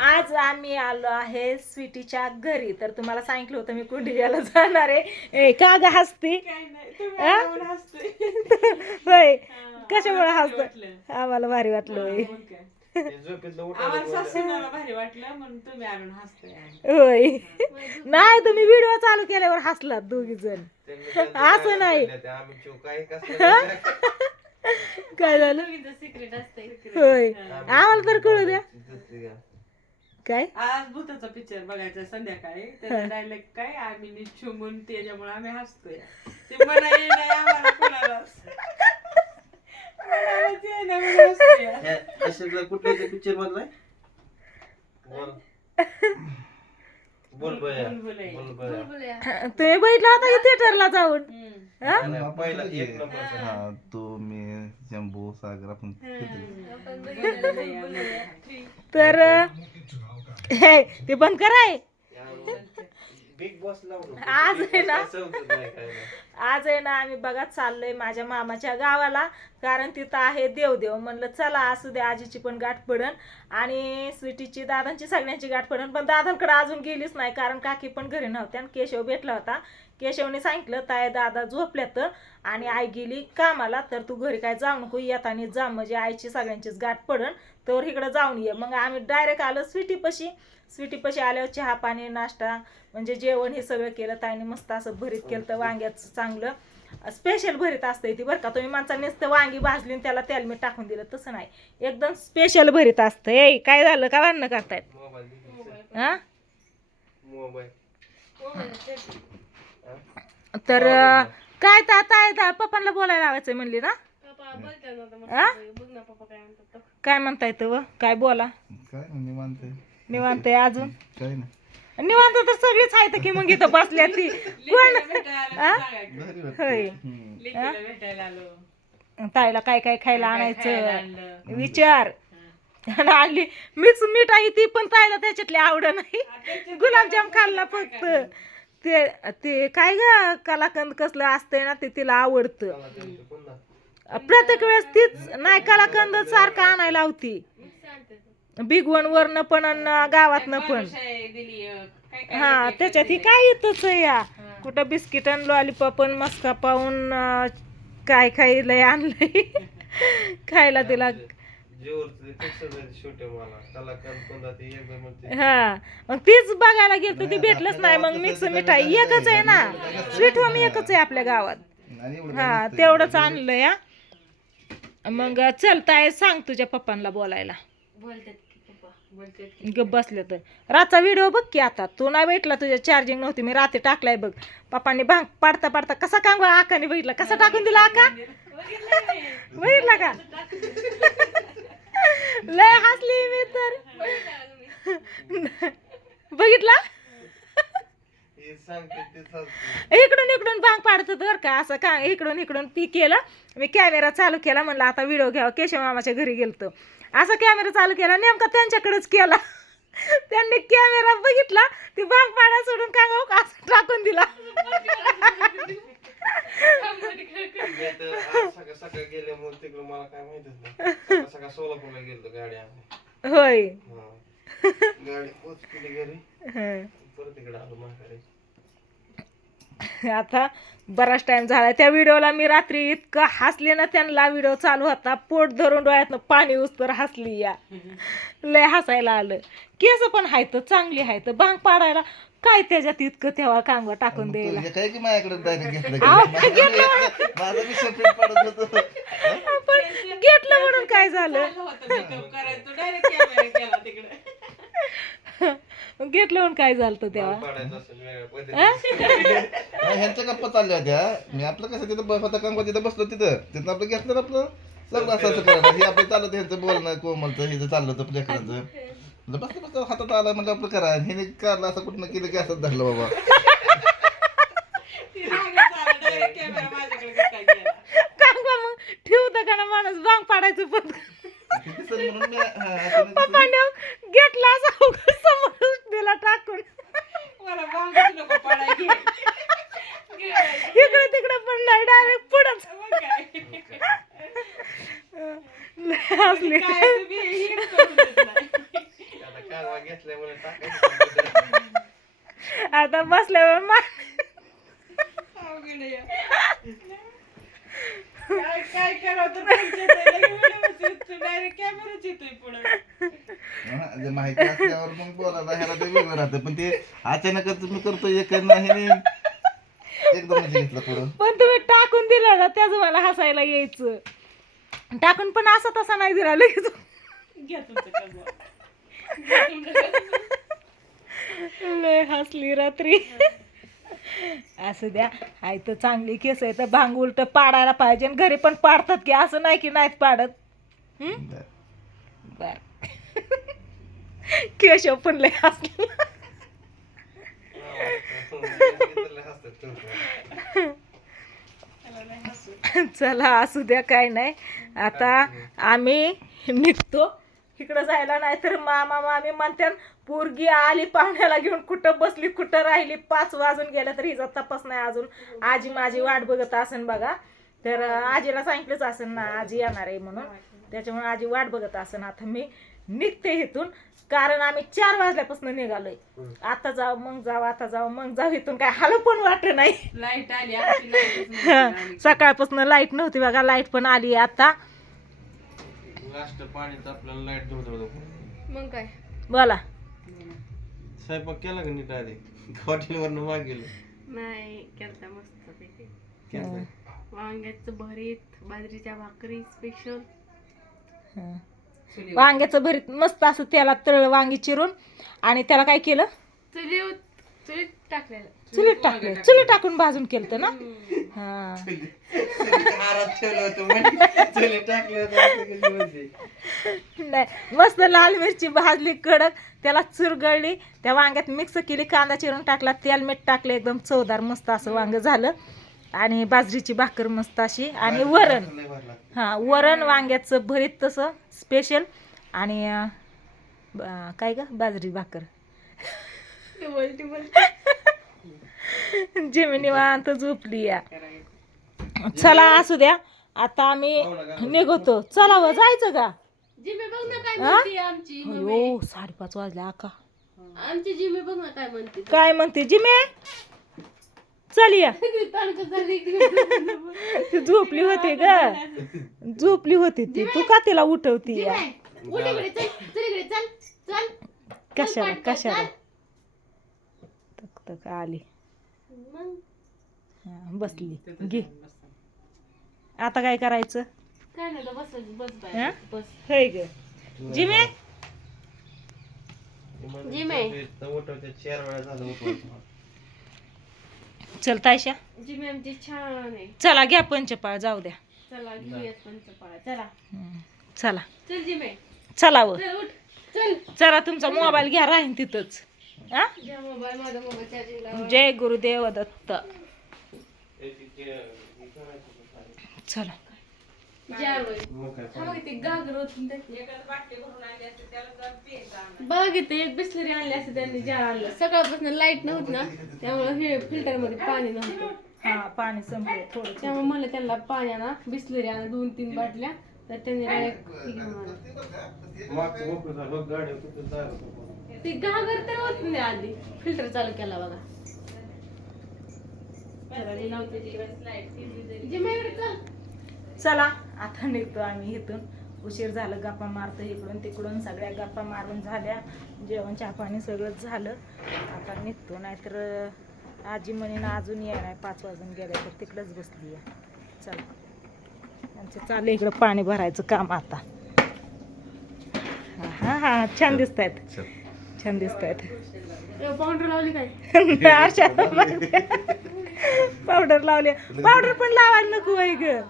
आज आम्ही आलो आहे स्वीटीच्या घरी. तर तुम्हाला सांगितलं होतं मी कुंडियाला जाणार आहे. ए, का ग हसते? हा? होय. हा, कशामुळे हसत. आम्हाला भारी वाटलं हा, होय मग काय. झोपेतलं आम्हाला उठायला सासूनाला भारी वाटलं म्हणून तुम्ही आणून हसताय होय. नाही तुम्ही व्हिडिओ चालू केल्यावर हसलात दोघी जण. असं नाही. काय झालं? होय. आम्हाला तर कळू द्या. काय? आज भूताचा पिक्चर बघायचा संध्याकाळी. त्याचा डायलॉग काय? आम्ही निच्छू म्हणून त्याच्यामुळे आम्ही हसतोय. ते म्हणा ये नाही आम्हाला म्हणून हसतोय. कुठल्या पिक्चर मधला बोल. बोल बया. बुलबुल आहे. बोल बया. तुम्ही बघितला होता थिएटरला जाऊन? हम्म. हा? पहिला एक नंबर हा. तो मी शंभू सागर आपण तर हे ते बंद कराय. बिग बॉस लावून आज आहे ना? आज आहे ना आम्ही बघा चाललोय माझ्या मामाच्या गावाला. कारण तिथं आहे देवदेव. म्हणलं चला असू दे आजीची पण गाठ पडन. आणि स्वीटीची दादांची सगळ्यांची गाठ पडन. पण दादांकडे अजून गेलीच नाही. कारण काकी पण घरी नव्हत्या आणि केशव भेटला होता. केशवने सांगितलं ताय दादा झोपल्यात आणि आई गेली कामाला तर तू घरी काय जाऊ नको येताना जा. म्हणजे आईची सगळ्यांचीच गाठ पडन तर इकडं जाऊन ये. मग आम्ही डायरेक्ट आलो स्वीटीपाशी. स्वीटीपाशी आल्यावर चहा पाणी नाश्ता म्हणजे जेवण हे सगळं केलं. ताईने मस्त असं भरीत केलं तर वांग्याचं चांगलं. स्पेशल भरीत असतं ती बरं का. तुम्ही माणसा नुसतं वांगी भाजली आणि त्याला तेल मीठ टाकून दिलं. तसं नाही. एकदम स्पेशल भरीत असतं ए काय झालं? का भांडणं करतायत. हा मोबाईल. तर काय तर आता आहे पप्पांना बोलायला लावायचं म्हणली ना? ना ना काय म्हणतात तो. काय म्हणता येतं व काय बोला? काय निवांत आहे. निवांत आहे अजून? काय नाही. निवांत तर सगळीच आहेत की मग इथं बसल्या ती. कोण? हा? भारी वाटतं. होय. हम्म. ताईला काय काय खायला आणायचं. विचार. आणि आणली. मिक्स मीठ आहे ती पण ताईला त्याच्यातली आवड नाही. गुलाबजाम खाल्ला फक्त. ते ते काय ग कलाकंद कसलं असतंय ना ते तिला आवडतं. प्रत्येक वेळेस तीच नाही कलाकंद सारखं आणायला होती बिग वन वरनं पण आणि गावातनं पण. हा त्याच्यात ही काय येतच या. कुठं बिस्किट आणि लॉलीपॉप पण मस्का पाहून काय काय खायला आणलंय. खायला तिला हा. मग तीच बघायला गेलतो ती भेटलंच नाही. मग मिक्स मिठाई एकच आहे ना. स्वीट होम एकच आहे आपल्या गावात. हा. तेवढंच आणलं या मग चलताय सांग तुझ्या पप्पांना बोलायला. बोलतात की पप्पा बोलते की, गप बसले तर. रातचा व्हिडिओ बघ की आता. तू नाही भेटला तुझ्या चार्जिंग नव्हती मी रात्री टाकलाय बघ. पप्पांनी भांग पाडता पाडता कसा कांग आकाने बघितला? कसा टाकून दिला आका? बघितला का? लय हसली मी तर. बघितला? हे सांगते ते चालते इकडून इकडून भांग पाडत बरं का असं का इकडून इकडून ती केलं. मी कॅमेरा चालू केला म्हणलं आता व्हिडिओ घ्यावा. केशव मामाच्या घरी गेलतो. असा कॅमेरा चालू केला नेमका त्यांच्याकडेच केला. त्यांनी कॅमेरा बघितला ती भांग पाडा सोडून का असं टाकून दिला? मी तर आज सकाळ सकाळ गेल्यामुळे तिकडं मला काय माहितच नाही. सकाळ सकाळ सोलापूरला गेलो गाडी आणली होय. हा. गाडी पोचली घरी. हं. परत इकडे आलो माघारी आता बराच टाइम झाला त्या व्हिडिओला मी रात्री इतकं हसले ना त्यांना व्हिडिओ चालू होता. पोट धरून डोळ्यातनं पाणी उचतर हसली या. लय हसायला आलं. केस पण हायत चांगली आहेत भांग पाडायला काय त्याच्यात इतकं तेव्हा कांगवा टाकून द्यायला? हे काय की माझ्याकडे पण घेतलं म्हणून काय झालं? चाललं होतं makeup करायचं. तू डायरेक्ट कॅमेरा केला तिकडे. घेतलं म्हणून काय झालं तेव्हा? ह्यांच्या गप्पा चालल्या होत्या. मी आपलं कसं तिथं होता काम तिथं बसलो तिथं. तिथं आपलं घेतलं ना आपलं? सगळं असं असं करायला हे आपलं चाललं होतं ह्यांचं बोलणं कोमलचं हे चाललं होतं लेकरांचं. म्हणलं बसलं बसलं हातात आलं म्हणजे आपलं करा. हे काढलं असं कुठनं केलं की असंच धरलं बाबा. कांगवा मग ठेवतं का ना माणूस? भांग पाडायचं पण ते दिसेल म्हणून मी हा, असं नाही पप्पाने घेतला असं उगाच समोरच दिला टाकून मला बांगच नको पडायची इकडे तिकडे पण नाही डायरेक्ट पुढंच मग काय लय हसली काय तुम्ही हे करून देत नाही. आता बसल्यावर मा. काय करावं हा, माहिती असल्यावर मग बोलायला ह्याला ते वेगळं राहतं पण ते अचानकच मी करतो एक नाही एकदम घेतलं पुढं. पण तुम्ही टाकून दिलं ना त्याच मला हसायला यायचं. टाकून पण असं तसा नाही दिला लगेच. घ्या तुमचं कजवा. लय हसली रात्री. असं द्या आई तर चांगली केस आहे तर भांग उलट पाडायला पाहिजे आणि घरी पण पाडतात की असं नाही की नाहीत पाडत. बर. केशव पण लय हसली. चला असू द्या काय नाही. आता आम्ही निघतो. इकडं जायला नाही तर मामा मामी म्हणतात पोरगी आली पाहुण्याला घेऊन कुठं बसली कुठं राहिली पाच वाजून गेल्या तर हिचा तपास नाही अजून. आजी माझी वाट बघत असेल बघा. तर आजीला सांगितलंच असेल ना आजी येणार आहे म्हणून. त्याच्यामुळे आजी वाट बघत असेल आता मी निघते इथून. कारण आम्ही चार वाजल्यापासून निघालोय. आता जाऊ मग जाऊ आता जाऊ मग जाऊ. इथून काय हाल पण वाटत नाही. लाइट आली. सकाळपासून लाइट नव्हती बघा. लाइट पण आली आता. आपल्याला लाइट धुत होतं मग काय? बोला. स्वयंपाक केला का नीट आधी? हॉटेलवरनं मागेल? नाही केलता मस्त पैकी केलं वांग्याचं भरीत बाजरीच्या भाकरी स्पेशल हं. वांग्याचं भरीत मस्त असं त्याला तळ वांगी चिरून. आणि त्याला काय केलं? चुली चुलीत टाकलेलं. चुलीत टाकलं. चुलीत टाकून भाजून केलं ना? हा. म्हणजे चुली टाकलं होतं असं कशी म्हणते. नाही. मस्त लाल मिरची भाजली कडक. त्याला चुरगळली. त्या वांग्यात मिक्स केली. कांदा चिरून टाकला. तेल मीठ टाकलं. एकदम चवदार मस्त असं वांग झालं. आणि बाजरीची भाकर मस्त अशी. आणि वरण. हा वरण वांग्याचं भरीत तसं स्पेशल आणि काय ग? बाजरी भाकर. बोलती बोलती जिमी निवांत झोपली या. चला असू द्या. आता आम्ही निघतो. चला व जायचं का? जिमे बघ ना काय हा? म्हणते आमची साडेपाच वाजल्या आका. आमची जिमे बघ ना काय म्हणते काय म्हणते जिमे चल या. ती झोपली होती ग. झोपली होती ती. तू का तिला उठवती या? कशाला कशाला? तक तक आली? हा, बसली. घे. आता काय करायचं? काय हा? ग. जिमे? चल तायशा. जिमे आमची छान आहे. चला घ्या पंचपाळ जाऊ द्या. चला घेऊयात पंचपाळा. चला. चला. चल जिमे. चला व. चल उठ. चल. चला तुमचा मोबाईल घ्या राहीन तिथंच. हा? जय गुरुदेव दत्त. चला. बघ इथे एक बिस्लरी आणली असते त्यांनी जार आणलं. सकाळपासून लाइट नव्हती ना त्यामुळे हे फिल्टरमध्ये पाणी नव्हतं. हा पाणी संपलं थोडं. त्यामुळे म्हणलं त्यांना पाणी आणा बिस्लरी आणा दोन तीन बाटल्या. तर त्यांनी डायरेक्ट ती घागर तर होत नाही आधी. फिल्टर चालू केला बघा. चला, चल. चला आता निघतो आम्ही इथून. उशीर झालं गप्पा मारतो इकडून तिकडून सगळ्या गप्पा मारून झाल्या. जेवण चहा पाणी सगळंच झालं. आता निघतो नाहीतर आजी म्हणेन अजून ये नाही पाच वाजून गेले तर तिकडंच बसली आहे. चला. आमचं चाललं इकडं पाणी भरायचं काम आता. हा हा छान दिसत आहेत छान दिसत आहेत पावडर लावली काय? पावडर लावले. पावडर पण लावायला नको आहे ग.